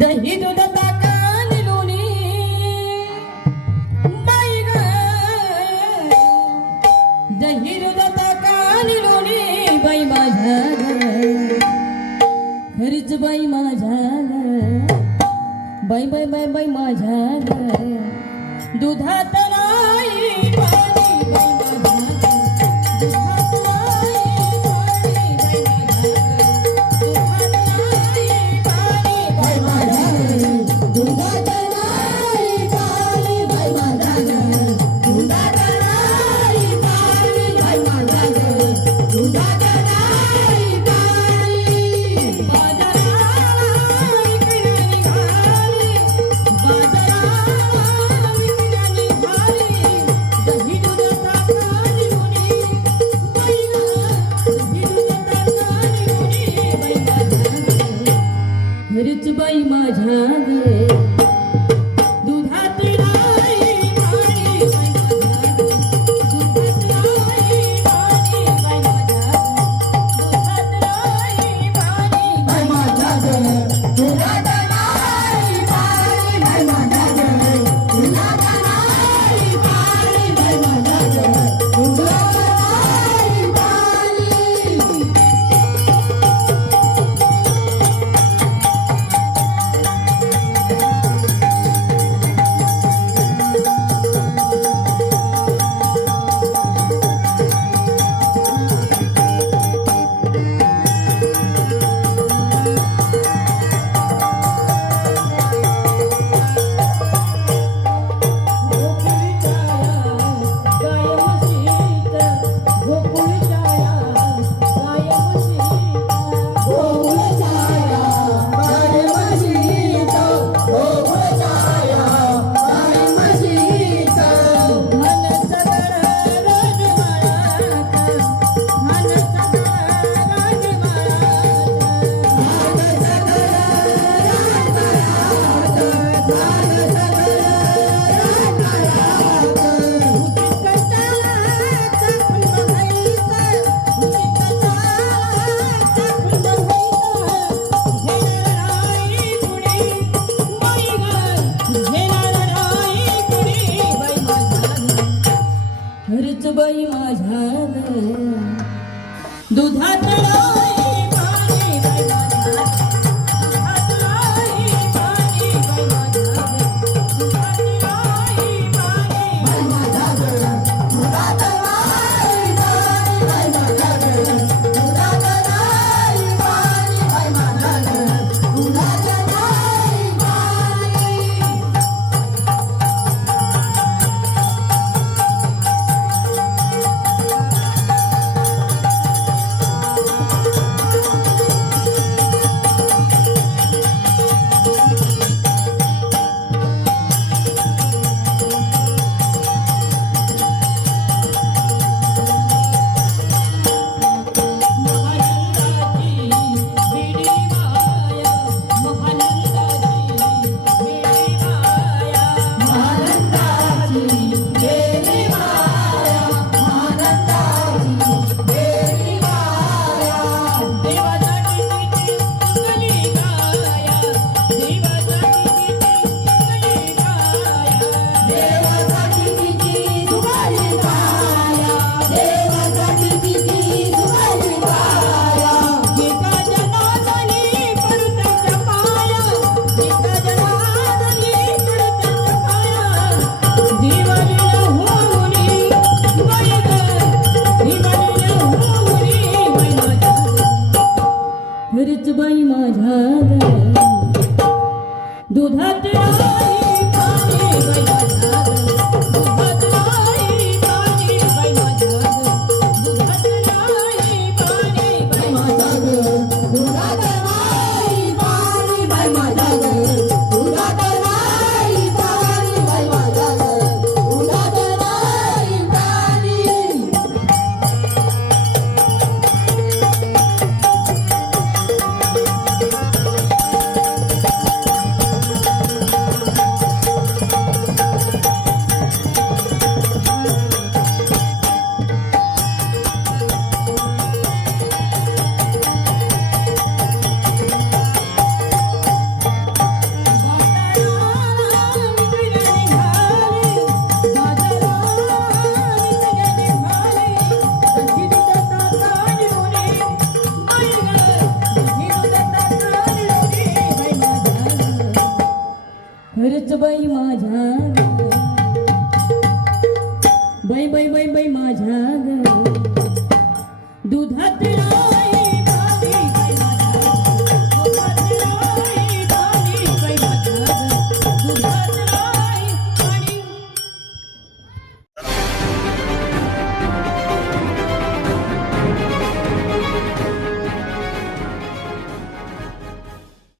दही दूध ताकान लोणी नाही ग. दही दूध ताकान लोणी बाई माझ्या घरीच बाई माझ्या बाई बाई बाई बाई माझ्या दुधात नाही पाणी ঝাঁঝরে बाई माझ्या दुधात दुधात खरंच बाई माझ्या बाई बाई बाई बाई माझ्या दुधात